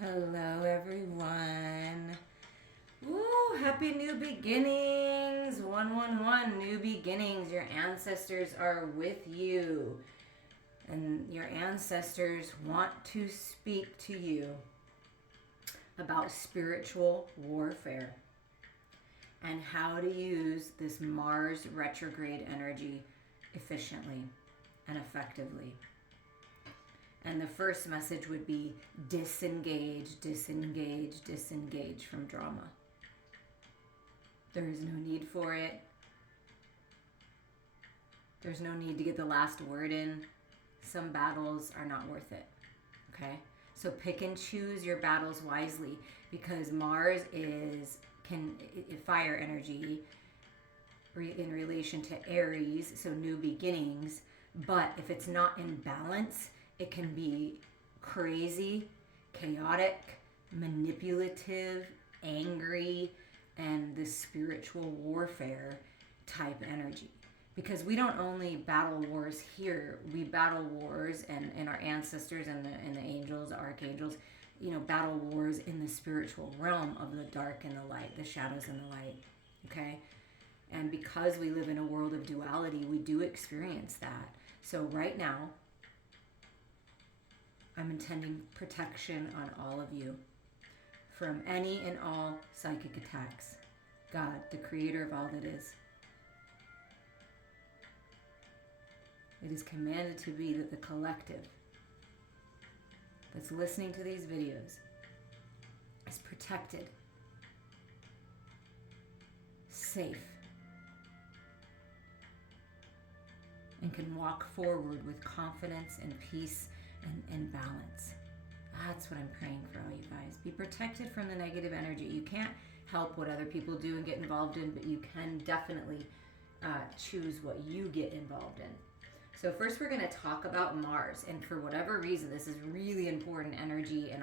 Hello, everyone. Woo! Happy new beginnings. 111 new beginnings. Your ancestors are with you, and your ancestors want to speak to you about spiritual warfare and how to use this Mars retrograde energy efficiently and effectively. And the first message would be disengage, disengage, disengage from drama. There is no need for it. There's no need to get the last word in. Some battles are not worth it. Okay? So pick and choose your battles wisely, because Mars is fire energy in relation to Aries, so new beginnings. But if it's not in balance, it can be crazy, chaotic, manipulative, angry, and this spiritual warfare type energy. Because we don't only battle wars here, we battle wars, and our ancestors and the angels, the archangels, battle wars in the spiritual realm of the dark and the light, the shadows and the light. Okay? And because we live in a world of duality, we do experience that. So right now, I'm intending protection on all of you from any and all psychic attacks. God, the creator of all that is. It is commanded to be that the collective that's listening to these videos is protected, safe, and can walk forward with confidence and peace and balance. That's what I'm praying for all you guys. Be protected from the negative energy. You can't help what other people do and get involved in, but you can definitely choose what you get involved in. So first we're going to talk about Mars, and for whatever reason this is really important energy, and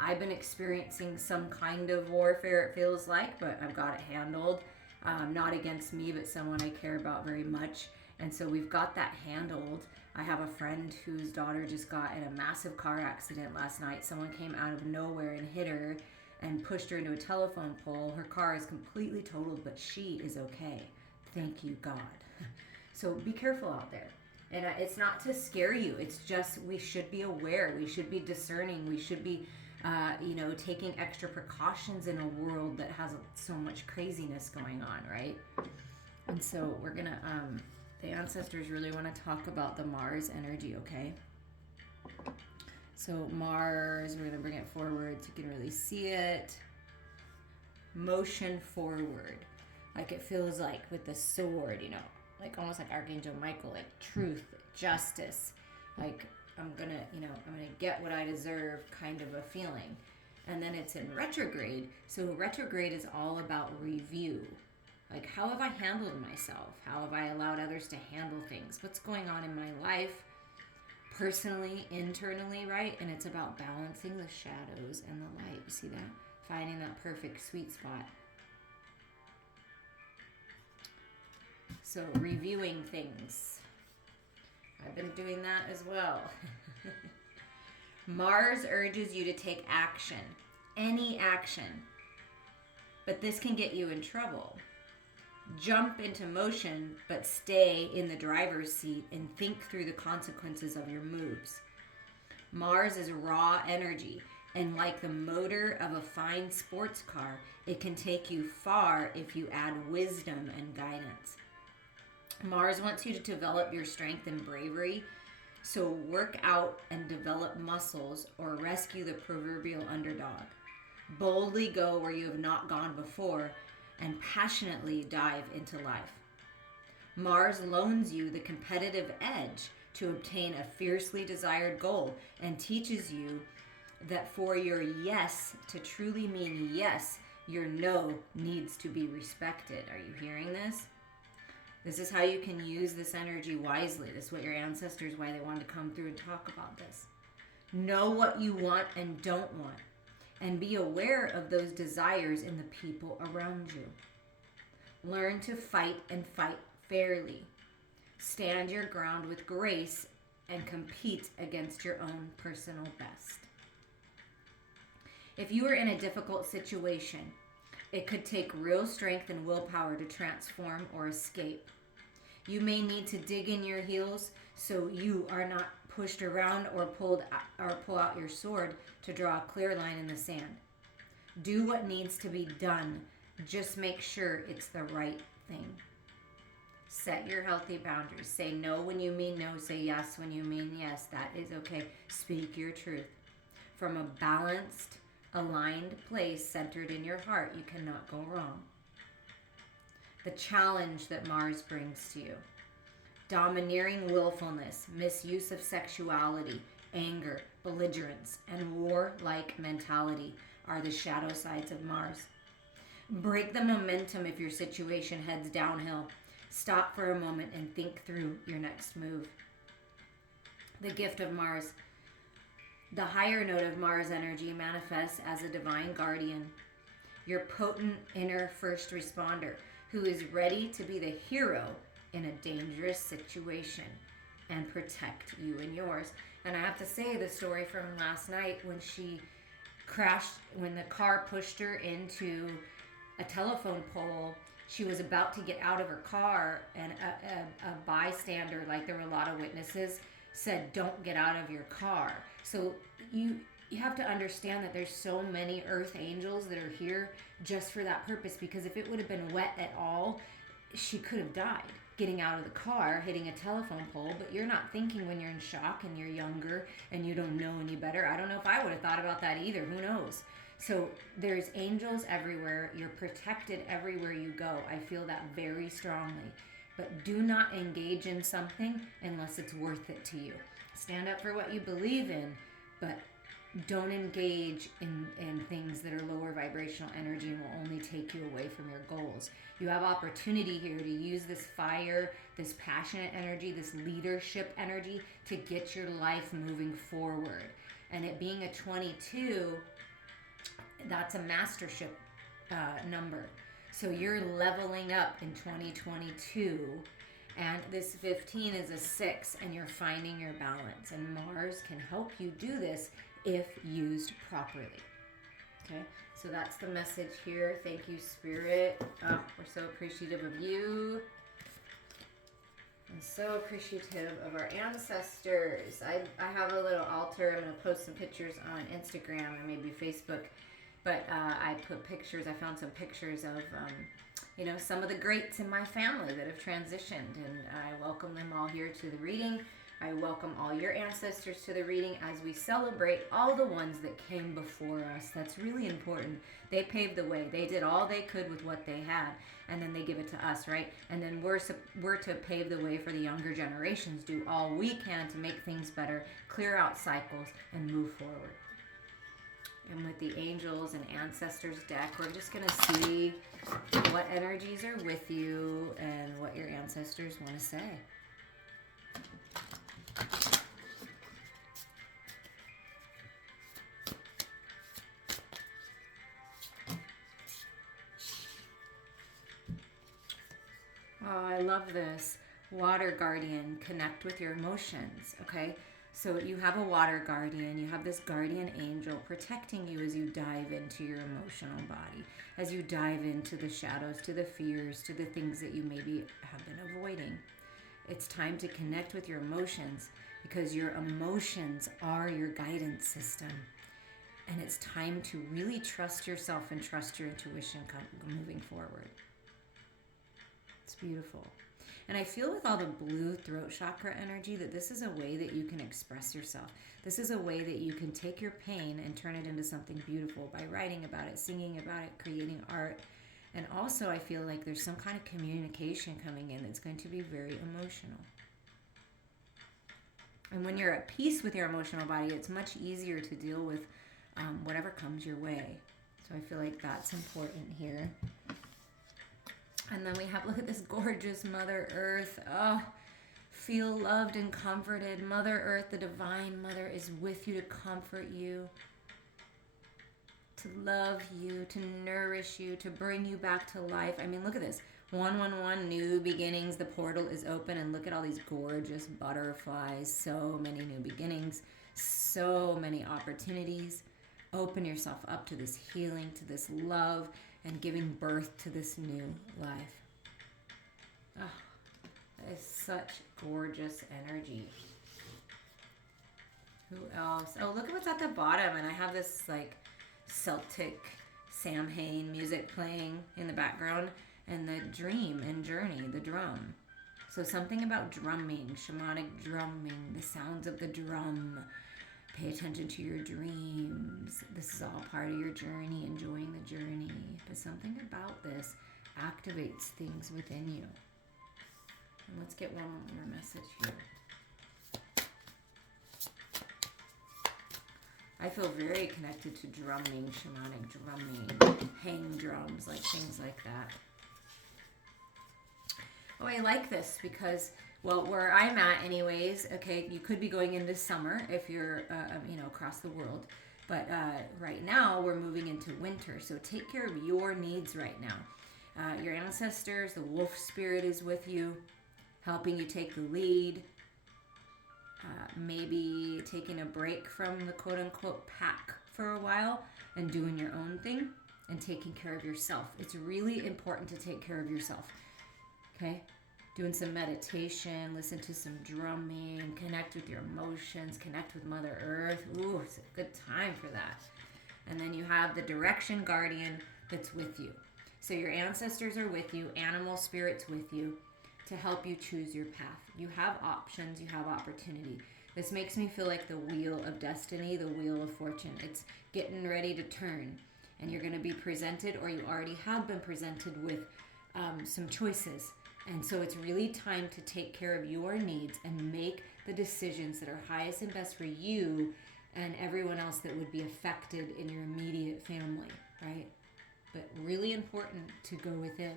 I've been experiencing some kind of warfare, it feels like, but I've got it handled. Not against me, but someone I care about very much. And so we've got that handled. I have a friend whose daughter just got in a massive car accident last night. Someone came out of nowhere and hit her and pushed her into a telephone pole. Her car is completely totaled, but she is okay. Thank you, God. So be careful out there. And it's not to scare you. It's just we should be aware. We should be discerning. We should be, taking extra precautions in a world that has so much craziness going on, right? And so we're going to... the ancestors really want to talk about the Mars energy, okay? So Mars, we're going to bring it forward so you can really see it. Motion forward. Like it feels like with the sword, like almost like Archangel Michael, like truth, justice. Like I'm going to get what I deserve kind of a feeling. And then it's in retrograde. So retrograde is all about review. Like, how have I handled myself? How have I allowed others to handle things? What's going on in my life, personally, internally, right? And it's about balancing the shadows and the light. You see that? Finding that perfect sweet spot. So, reviewing things. I've been doing that as well. Mars urges you to take action. Any action. But this can get you in trouble. Jump into motion, but stay in the driver's seat and think through the consequences of your moves. Mars is raw energy, and like the motor of a fine sports car, it can take you far if you add wisdom and guidance. Mars wants you to develop your strength and bravery, so work out and develop muscles or rescue the proverbial underdog. Boldly go where you have not gone before, and passionately dive into life. Mars loans you the competitive edge to obtain a fiercely desired goal and teaches you that for your yes to truly mean yes, your no needs to be respected. Are you hearing this? This is how you can use this energy wisely. This is what your ancestors, why they wanted to come through and talk about this. Know what you want and don't want. And be aware of those desires in the people around you. Learn to fight and fight fairly. Stand your ground with grace and compete against your own personal best. If you are in a difficult situation, it could take real strength and willpower to transform or escape. You may need to dig in your heels so you are not pushed around or pull out your sword to draw a clear line in the sand. Do what needs to be done. Just make sure it's the right thing. Set your healthy boundaries. Say no when you mean no. Say yes when you mean yes. That is okay. Speak your truth. From a balanced, aligned place centered in your heart, you cannot go wrong. The challenge that Mars brings to you. Domineering willfulness, misuse of sexuality, anger, belligerence, and war-like mentality are the shadow sides of Mars. Break the momentum if your situation heads downhill. Stop for a moment and think through your next move. The gift of Mars. The higher note of Mars energy manifests as a divine guardian, your potent inner first responder who is ready to be the hero in a dangerous situation and protect you and yours. And I have to say the story from last night when she crashed, when the car pushed her into a telephone pole. She was about to get out of her car, and a bystander, like there were a lot of witnesses, said, "Don't get out of your car." So you have to understand that there's so many earth angels that are here just for that purpose, because if it would have been wet at all, she could have died getting out of the car, hitting a telephone pole. But you're not thinking when you're in shock and you're younger and you don't know any better. I don't know if I would have thought about that either. Who knows? So there's angels everywhere. You're protected everywhere you go. I feel that very strongly. But do not engage in something unless it's worth it to you. Stand up for what you believe in, but don't engage in things that are lower vibrational energy and will only take you away from your goals. You have opportunity here to use this fire, this passionate energy, this leadership energy to get your life moving forward. And it being a 22, that's a mastership number. So you're leveling up in 2022, and this 15 is a 6, and you're finding your balance. And Mars can help you do this if used properly. Okay, so that's the message here. Thank you, Spirit. Oh, we're so appreciative of you. I'm so appreciative of our ancestors. I have a little altar. I'm going to post some pictures on Instagram and maybe Facebook. But I put pictures, I found some pictures of, some of the greats in my family that have transitioned. And I welcome them all here to the reading. I welcome all your ancestors to the reading as we celebrate all the ones that came before us. That's really important. They paved the way. They did all they could with what they had, and then they give it to us, right? And then we're to pave the way for the younger generations, do all we can to make things better, clear out cycles, and move forward. And with the angels and ancestors deck, we're just going to see what energies are with you and what your ancestors want to say. Oh, I love this. Water guardian, connect with your emotions, okay? So you have a water guardian, you have this guardian angel protecting you as you dive into your emotional body, as you dive into the shadows, to the fears, to the things that you maybe have been avoiding. It's time to connect with your emotions because your emotions are your guidance system. And it's time to really trust yourself and trust your intuition moving forward. It's beautiful. And I feel with all the blue throat chakra energy that this is a way that you can express yourself. This is a way that you can take your pain and turn it into something beautiful by writing about it, singing about it, creating art. And also I feel like there's some kind of communication coming in that's going to be very emotional. And when you're at peace with your emotional body, it's much easier to deal with whatever comes your way. So I feel like that's important here. And then we have, look at this gorgeous Mother Earth. Oh, feel loved and comforted. Mother Earth, the Divine Mother, is with you to comfort you, to love you, to nourish you, to bring you back to life. I mean, look at this. 111, new beginnings. The portal is open, and look at all these gorgeous butterflies. So many new beginnings, so many opportunities. Open yourself up to this healing, to this love, and giving birth to this new life. Oh, that is such gorgeous energy. Who else? Oh, look at what's at the bottom. And I have this like Celtic Samhain music playing in the background. And the dream and journey, the drum. So something about drumming, shamanic drumming, the sounds of the drum. Pay attention to your dreams. This is all part of your journey, enjoying the journey. But something about this activates things within you. And let's get one more message here. I feel very connected to drumming, shamanic drumming, hang drums, like things like that. Oh, I like this because, well, where I'm at anyways, okay, you could be going into summer if you're, across the world. But right now, we're moving into winter. So take care of your needs right now. Your ancestors, the wolf spirit is with you, helping you take the lead. Maybe taking a break from the quote-unquote pack for a while and doing your own thing and taking care of yourself. It's really important to take care of yourself. Okay? Doing some meditation, listen to some drumming, connect with your emotions, connect with Mother Earth. Ooh, it's a good time for that. And then you have the direction guardian that's with you. So your ancestors are with you, animal spirits with you to help you choose your path. You have options, you have opportunity. This makes me feel like the wheel of destiny, the wheel of fortune. It's getting ready to turn. And you're going to be presented, or you already have been presented with some choices. And so it's really time to take care of your needs and make the decisions that are highest and best for you and everyone else that would be affected in your immediate family, right? But really important to go within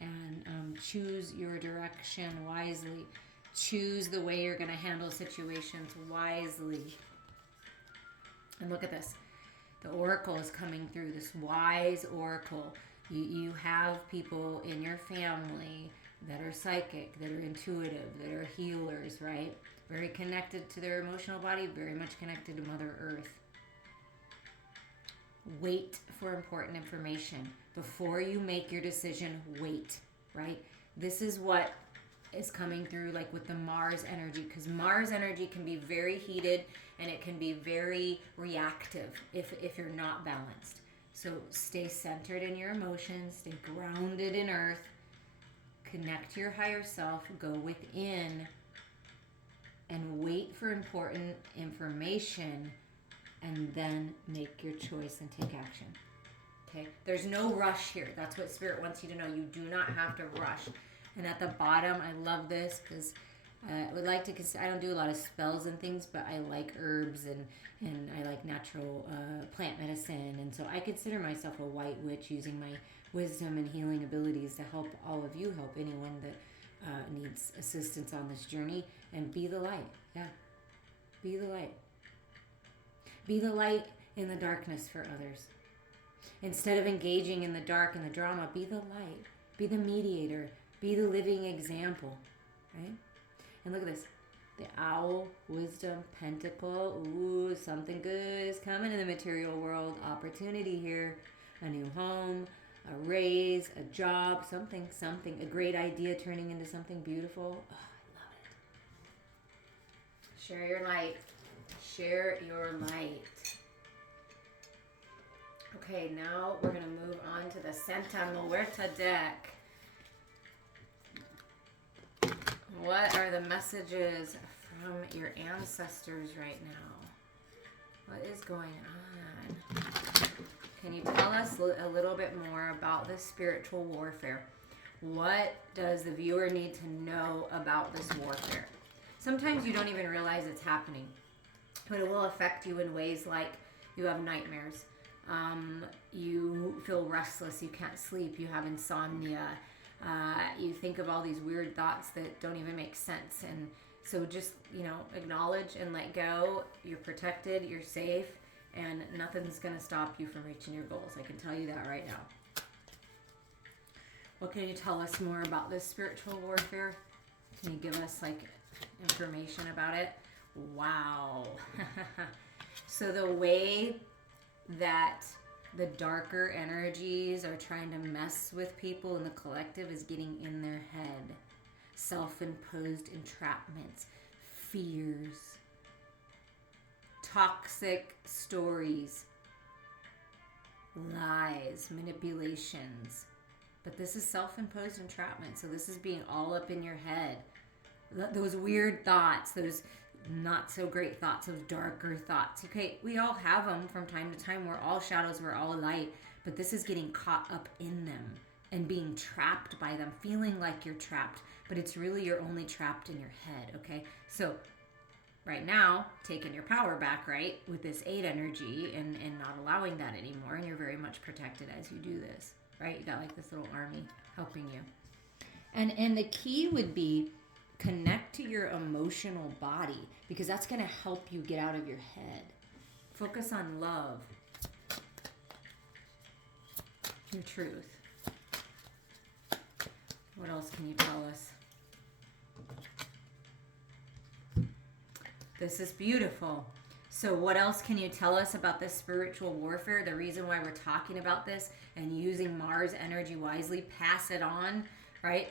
and choose your direction wisely. Choose the way you're going to handle situations wisely. And look at this. The oracle is coming through, this wise oracle. You have people in your family that are psychic, that are intuitive, that are healers, right? Very connected to their emotional body, very much connected to Mother Earth. Wait for important information. Before you make your decision, wait, right? This is what is coming through like with the Mars energy, because Mars energy can be very heated and it can be very reactive if you're not balanced. So stay centered in your emotions, stay grounded in Earth, connect to your higher self, go within, and wait for important information, and then make your choice and take action. Okay? There's no rush here. That's what Spirit wants you to know. You do not have to rush. And at the bottom, I love this because I would like to, I don't do a lot of spells and things, but I like herbs and I like natural plant medicine. And so I consider myself a white witch using my wisdom and healing abilities to help all of you, help anyone that needs assistance on this journey. And be the light. Yeah. Be the light. Be the light in the darkness for others. Instead of engaging in the dark and the drama, be the light. Be the mediator. Be the living example, right? And look at this. The owl, wisdom, pentacle. Ooh, something good is coming in the material world. Opportunity here. A new home, a raise, a job, something. A great idea turning into something beautiful. Oh, I love it. Share your light. Share your light. Okay, now we're going to move on to the Santa Muerta deck. What are the messages from your ancestors right now? What is going on? Can you tell us a little bit more about this spiritual warfare? What does the viewer need to know about this warfare? Sometimes you don't even realize it's happening, but it will affect you in ways like you have nightmares. You feel restless, you can't sleep, you have insomnia. You think of all these weird thoughts that don't even make sense. And so just, acknowledge and let go. You're protected, you're safe, and nothing's going to stop you from reaching your goals. I can tell you that right now. What can you tell us more about this spiritual warfare? Can you give us information about it? Wow. So the way that the darker energies are trying to mess with people in the collective is getting in their head. Self-imposed entrapments, fears, toxic stories, lies, manipulations. But this is self-imposed entrapment. So this is being all up in your head. Those weird thoughts, those not so great thoughts, those darker thoughts. Okay, we all have them from time to time. We're all shadows, we're all light. But this is getting caught up in them and being trapped by them, feeling like you're trapped. But it's really you're only trapped in your head, okay? So right now, taking your power back, right, with this 8 energy and not allowing that anymore. And you're very much protected as you do this, right? You got like this little army helping you. And the key would be connect to your emotional body, because that's going to help you get out of your head. Focus on love, your truth. What else can you tell us? This is beautiful. So what else can you tell us about this spiritual warfare? The reason why we're talking about this and using Mars energy wisely, pass it on, right,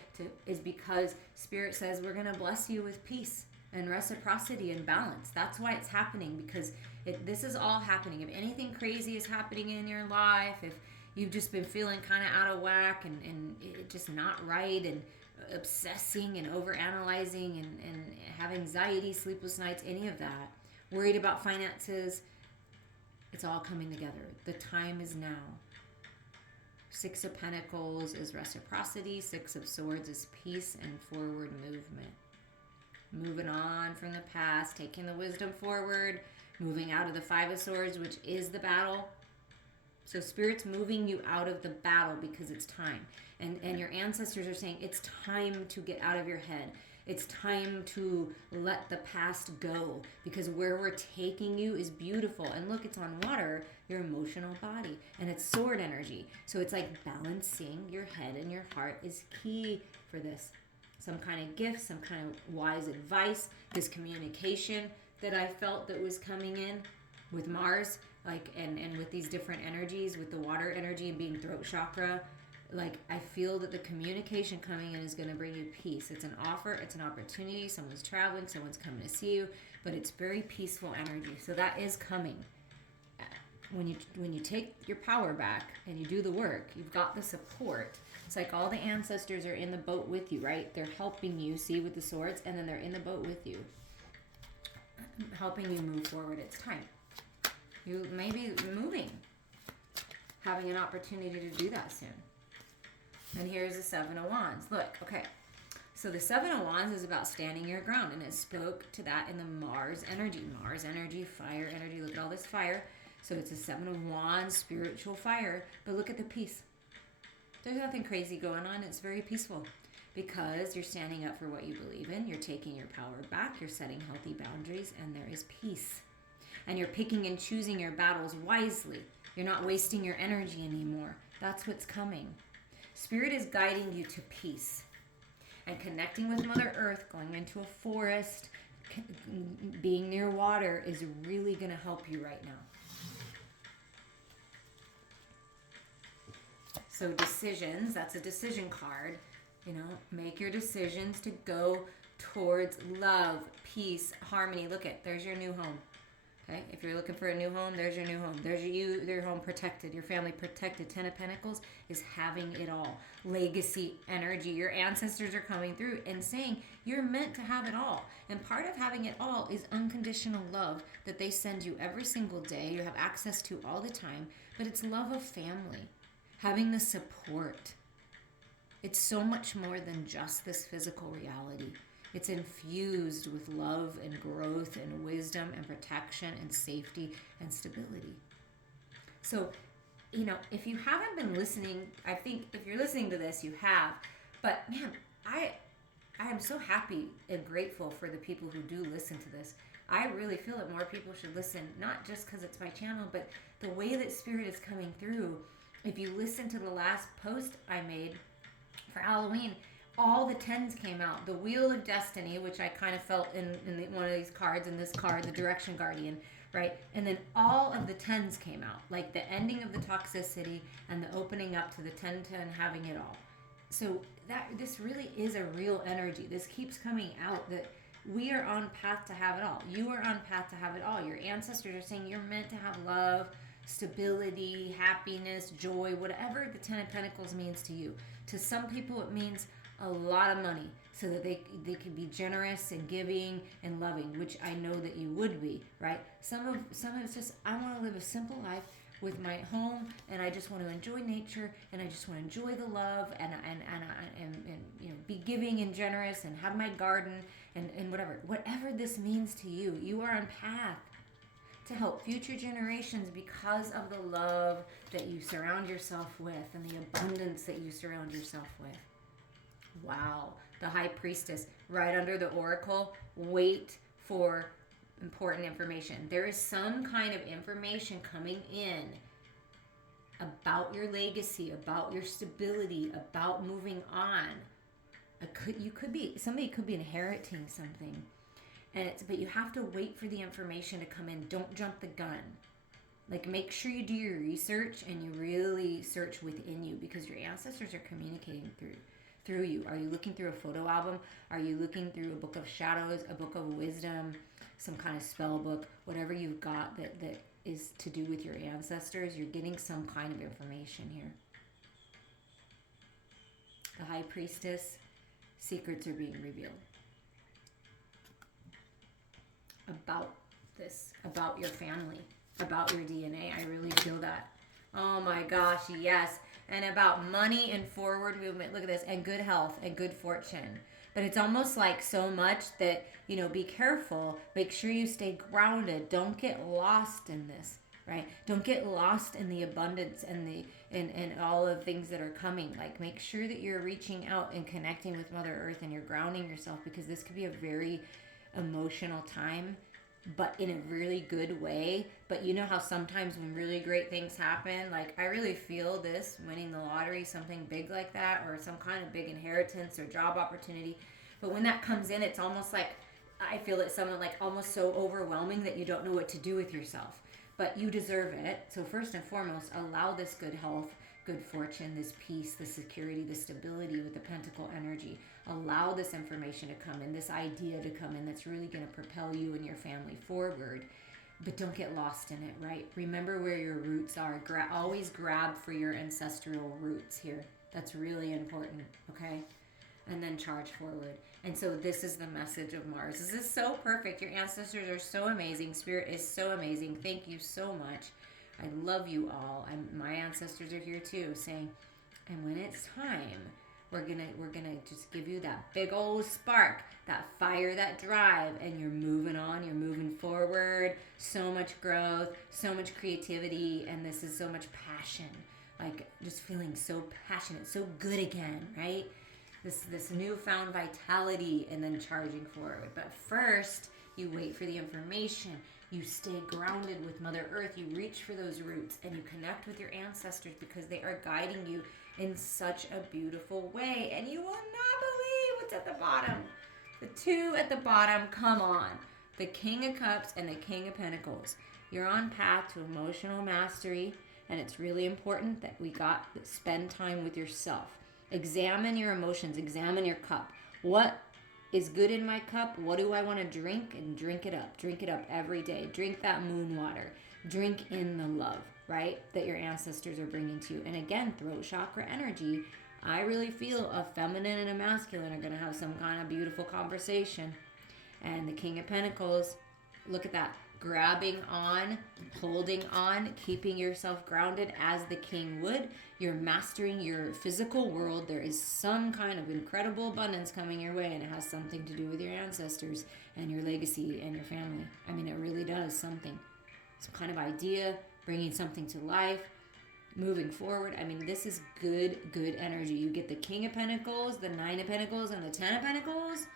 is because Spirit says we're going to bless you with peace and reciprocity and balance. That's why it's happening, because this is all happening. If anything crazy is happening in your life, if you've just been feeling kind of out of whack and it just not right and obsessing and overanalyzing and have anxiety, sleepless nights, any of that, worried about finances, it's all coming together. The time is now. 6 of Pentacles is reciprocity. 6 of Swords is peace and forward movement. Moving on from the past, taking the wisdom forward, moving out of the 5 of Swords, which is the battle. So Spirit's moving you out of the battle because it's time. And your ancestors are saying it's time to get out of your head. It's time to let the past go, because where we're taking you is beautiful. And look, it's on water, your emotional body, and it's sword energy. So it's like balancing your head and your heart is key for this. Some kind of gift, some kind of wise advice, this communication that I felt that was coming in with Mars, like, and with these different energies, with the water energy and being throat chakra. Like, I feel that the communication coming in is going to bring you peace. It's an offer, it's an opportunity. Someone's traveling, someone's coming to see you, but it's very peaceful energy. So that is coming. When you take your power back and you do the work, you've got the support. It's like all the ancestors are in the boat with you, right? They're helping you see with the swords, and then they're in the boat with you, helping you move forward. It's time. You may be moving, having an opportunity to do that soon. And here's the 7 of Wands. Look, okay. So the 7 of Wands is about standing your ground, and it spoke to that in the Mars energy. Mars energy, fire energy. Look at all this fire. So it's a 7 of Wands, spiritual fire. But look at the peace. There's nothing crazy going on. It's very peaceful because you're standing up for what you believe in. You're taking your power back. You're setting healthy boundaries, and there is peace. And you're picking and choosing your battles wisely. You're not wasting your energy anymore. That's what's coming. Spirit is guiding you to peace and connecting with Mother Earth, going into a forest, being near water is really going to help you right now. So decisions, that's a decision card. You know, make your decisions to go towards love, peace, harmony. Look at, there's your new home. Okay, if you're looking for a new home, there's your new home. There's your home protected, your family protected. 10 of Pentacles is having it all. Legacy energy. Your ancestors are coming through and saying you're meant to have it all. And part of having it all is unconditional love that they send you every single day. You have access to all the time. But it's love of family. Having the support. It's so much more than just this physical reality. It's infused with love and growth and wisdom and protection and safety and stability. So, you know, if you haven't been listening, I think if you're listening to this, you have. But man, I am so happy and grateful for the people who do listen to this. I really feel that more people should listen, not just because it's my channel, but the way that Spirit is coming through. If you listen to the last post I made for Halloween, all the 10s came out. The Wheel of Destiny, which I kind of felt in one of these cards, in this card, the Direction Guardian, right? And then all of the 10s came out, like the ending of the toxicity and the opening up to the 10-10, having it all. So this really is a real energy. This keeps coming out that we are on path to have it all. You are on path to have it all. Your ancestors are saying you're meant to have love, stability, happiness, joy, whatever the 10 of Pentacles means to you. To some people, it means a lot of money so that they can be generous and giving and loving, which I know that you would be, right? Some of it's just, I want to live a simple life with my home, and I just want to enjoy nature, and I just want to enjoy the love, and you know, be giving and generous, and have my garden, and whatever this means to you. You are on path to help future generations because of the love that you surround yourself with and the abundance that you surround yourself with. Wow, the High Priestess, right under the Oracle. Wait for important information. There is some kind of information coming in about your legacy, about your stability, about moving on. Somebody could be inheriting something, but you have to wait for the information to come in. Don't jump the gun. Like, make sure you do your research and you really search within you, because your ancestors are communicating through you. Are you looking through a photo album? Are you looking through a book of shadows, a book of wisdom, some kind of spell book, whatever you've got that is to do with your ancestors? You're getting some kind of information here. The High Priestess, secrets are being revealed about this, about your family, about your DNA. I really feel that. Oh my gosh, yes. And about money and forward movement. Look at this. And good health and good fortune. But it's almost like so much that, you know, be careful. Make sure you stay grounded. Don't get lost in this, right? Don't get lost in the abundance and all of the things that are coming. Like, make sure that you're reaching out and connecting with Mother Earth, and you're grounding yourself, because this could be a very emotional time, but in a really good way. But you know how sometimes when really great things happen, like, I really feel this, winning the lottery, something big like that, or some kind of big inheritance or job opportunity. But when that comes in, it's almost like, I feel it somewhat like almost so overwhelming that you don't know what to do with yourself. But you deserve it. So first and foremost, allow this good health, good fortune, this peace, this security, this stability with the Pentacle energy. Allow this information to come in, this idea to come in that's really going to propel you and your family forward. But don't get lost in it, right? Remember where your roots are. Always grab for your ancestral roots here. That's really important, okay? And then charge forward. And so this is the message of Mars. This is so perfect. Your ancestors are so amazing. Spirit is so amazing. Thank you so much. I love you all. My ancestors are here too, saying, and when it's time, we're gonna just give you that big old spark, that fire, that drive, and you're moving on, you're moving forward. So much growth, so much creativity, and this is so much passion. Like, just feeling so passionate, so good again, right? This newfound vitality, and then charging forward. But first, you wait for the information. You stay grounded with Mother Earth. You reach for those roots, and you connect with your ancestors, because they are guiding you in such a beautiful way. And you will not believe what's at the bottom. The two at the bottom, come on. The King of Cups and the King of Pentacles. You're on path to emotional mastery, and it's really important that spend time with yourself. Examine your emotions. Examine your cup. What is good in my cup? What do I want to drink? And drink it up. Drink it up every day. Drink that moon water. Drink in the love, right, that your ancestors are bringing to you. And again, throat chakra energy. I really feel a feminine and a masculine are going to have some kind of beautiful conversation. And the King of Pentacles, look at that. Grabbing on, holding on, keeping yourself grounded as the king would. You're mastering your physical world. There is some kind of incredible abundance coming your way, and it has something to do with your ancestors and your legacy and your family. I mean, it really does something. Some kind of idea, bringing something to life, moving forward. I mean, this is good energy. You get the King of Pentacles, the Nine of Pentacles, and the Ten of Pentacles.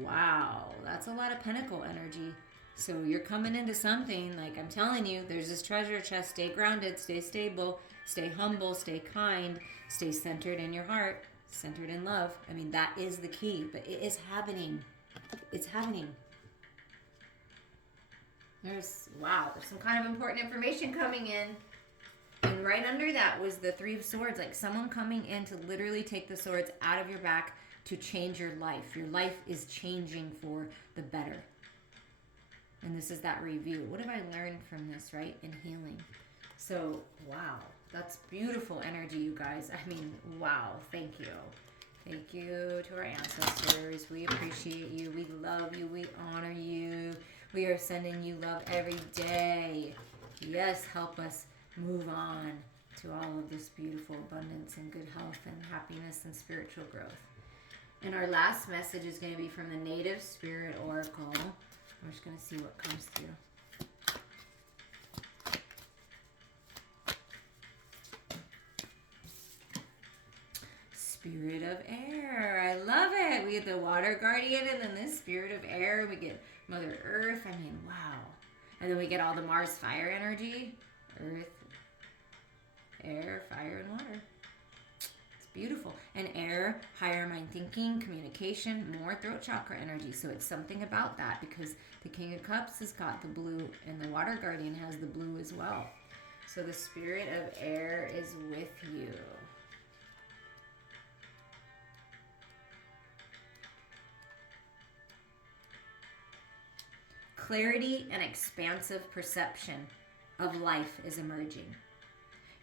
Wow, that's a lot of pentacle energy. So you're coming into something, like I'm telling you, there's this treasure chest. Stay grounded, stay stable, stay humble, stay kind, stay centered in your heart, centered in love. I mean, that is the key, but it is happening. It's happening. There's some kind of important information coming in. And right under that was the Three of Swords, like someone coming in to literally take the swords out of your back to change your life. Your life is changing for the better. And this is that review. What have I learned from this, right? In healing. So, wow. That's beautiful energy, you guys. I mean, wow. Thank you. Thank you to our ancestors. We appreciate you. We love you. We honor you. We are sending you love every day. Yes, help us move on to all of this beautiful abundance and good health and happiness and spiritual growth. And our last message is going to be from the Native Spirit Oracle. We're just going to see what comes through. Spirit of Air. I love it. We get the Water Guardian and then this Spirit of Air. We get Mother Earth. I mean, wow. And then we get all the Mars fire energy. Earth, air, fire, and water. It's beautiful. And air, higher mind thinking, communication, more throat chakra energy. So it's something about that because the King of Cups has got the blue and the Water Guardian has the blue as well. So the Spirit of Air is with you. Clarity and expansive perception of life is emerging.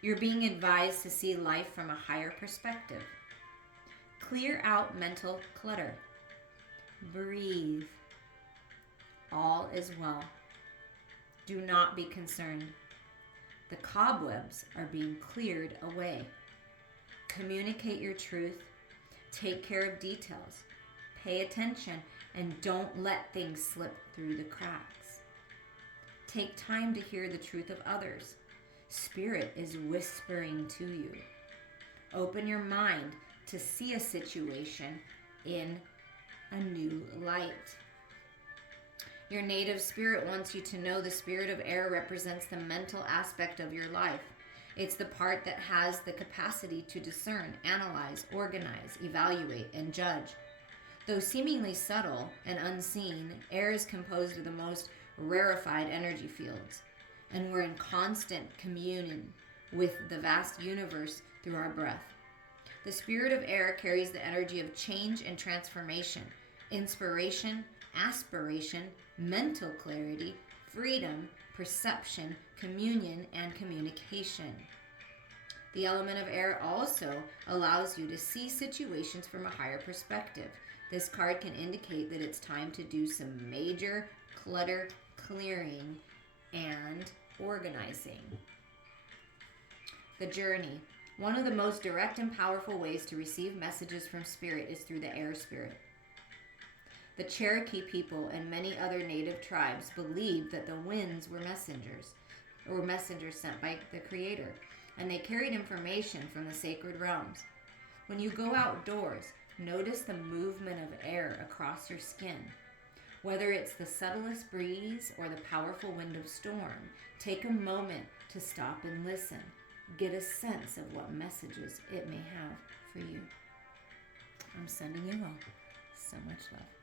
You're being advised to see life from a higher perspective. Clear out mental clutter. Breathe. All is well. Do not be concerned. The cobwebs are being cleared away. Communicate your truth. Take care of details. Pay attention and don't let things slip through the cracks. Take time to hear the truth of others. Spirit is whispering to you. Open your mind to see a situation in a new light. Your native spirit wants you to know the Spirit of Air represents the mental aspect of your life. It's the part that has the capacity to discern, analyze, organize, evaluate, and judge. Though seemingly subtle and unseen, air is composed of the most rarefied energy fields, and we're in constant communion with the vast universe through our breath. The Spirit of Air carries the energy of change and transformation, inspiration, aspiration, mental clarity, freedom, perception, communion, and communication. The element of air also allows you to see situations from a higher perspective. This card can indicate that it's time to do some major clutter clearing and organizing. The journey. One of the most direct and powerful ways to receive messages from Spirit is through the air spirit. The Cherokee people and many other native tribes believed that the winds were messengers sent by the Creator, and they carried information from the sacred realms. When you go outdoors, notice the movement of air across your skin. Whether it's the subtlest breeze or the powerful wind of storm, take a moment to stop and listen. Get a sense of what messages it may have for you. I'm sending you all so much love.